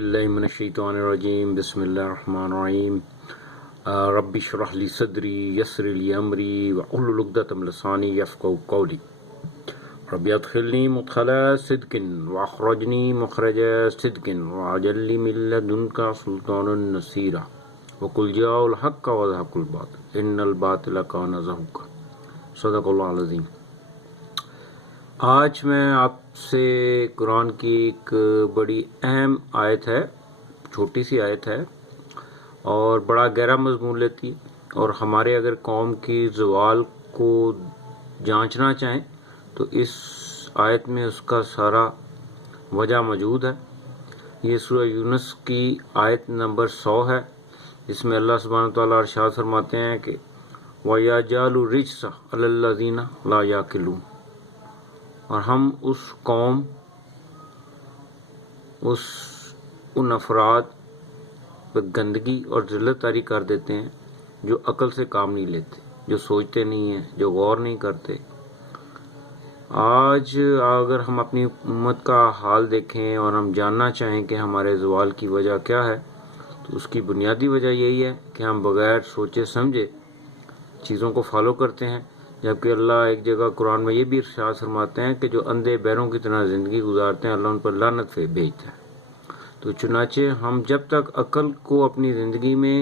باللہ من الشیطان الرجیم بسم اللہ الرحمن الرحیم رب اشرح لی صدری یسر لی امری واحلل عقدۃ من لسانی یفقهوا قولی رب ادخلنی مدخل صدق واخرجنی مخرج صدق واجعل لی من لدنک سلطانا نصیرا وقل جاء الحق وزهق الباطل ان الباطل کان زہوقا صدق اللہ العظیم۔ آج میں آپ سے قرآن کی ایک بڑی اہم آیت ہے، چھوٹی سی آیت ہے اور بڑا گہرا مضمون لیتی، اور ہمارے اگر قوم کی زوال کو جانچنا چاہیں تو اس آیت میں اس کا سارا وجہ موجود ہے۔ یہ سورہ یونس کی آیت نمبر 100 ہے، اس میں اللہ سبحانہ وتعالیٰ ارشاد فرماتے ہیں کہ وَيَجْعَلُ الرِّجْسَ عَلَى الَّذِينَ لَا يَعْقِلُونَ، اور ہم اس قوم، ان افراد پر گندگی اور ذلت طاری کر دیتے ہیں جو عقل سے کام نہیں لیتے، جو سوچتے نہیں ہیں، جو غور نہیں کرتے۔ آج اگر ہم اپنی امت کا حال دیکھیں اور ہم جاننا چاہیں کہ ہمارے زوال کی وجہ کیا ہے، تو اس کی بنیادی وجہ یہی ہے کہ ہم بغیر سوچے سمجھے چیزوں کو فالو کرتے ہیں، جبکہ اللہ ایک جگہ قرآن میں یہ بھی ارشاد فرماتے ہیں کہ جو اندھے بہروں کی طرح زندگی گزارتے ہیں اللہ ان پر لعنت بھیجتا ہے۔ تو چنانچہ ہم جب تک عقل کو اپنی زندگی میں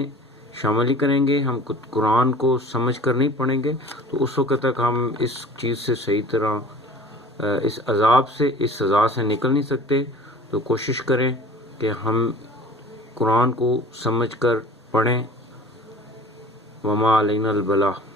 شامل ہی کریں گے، ہم قرآن کو سمجھ کر نہیں پڑھیں گے، تو اس وقت تک ہم اس چیز سے صحیح طرح اس عذاب سے، اس سزا سے نکل نہیں سکتے۔ تو کوشش کریں کہ ہم قرآن کو سمجھ کر پڑھیں۔ وما علینا البلاغ۔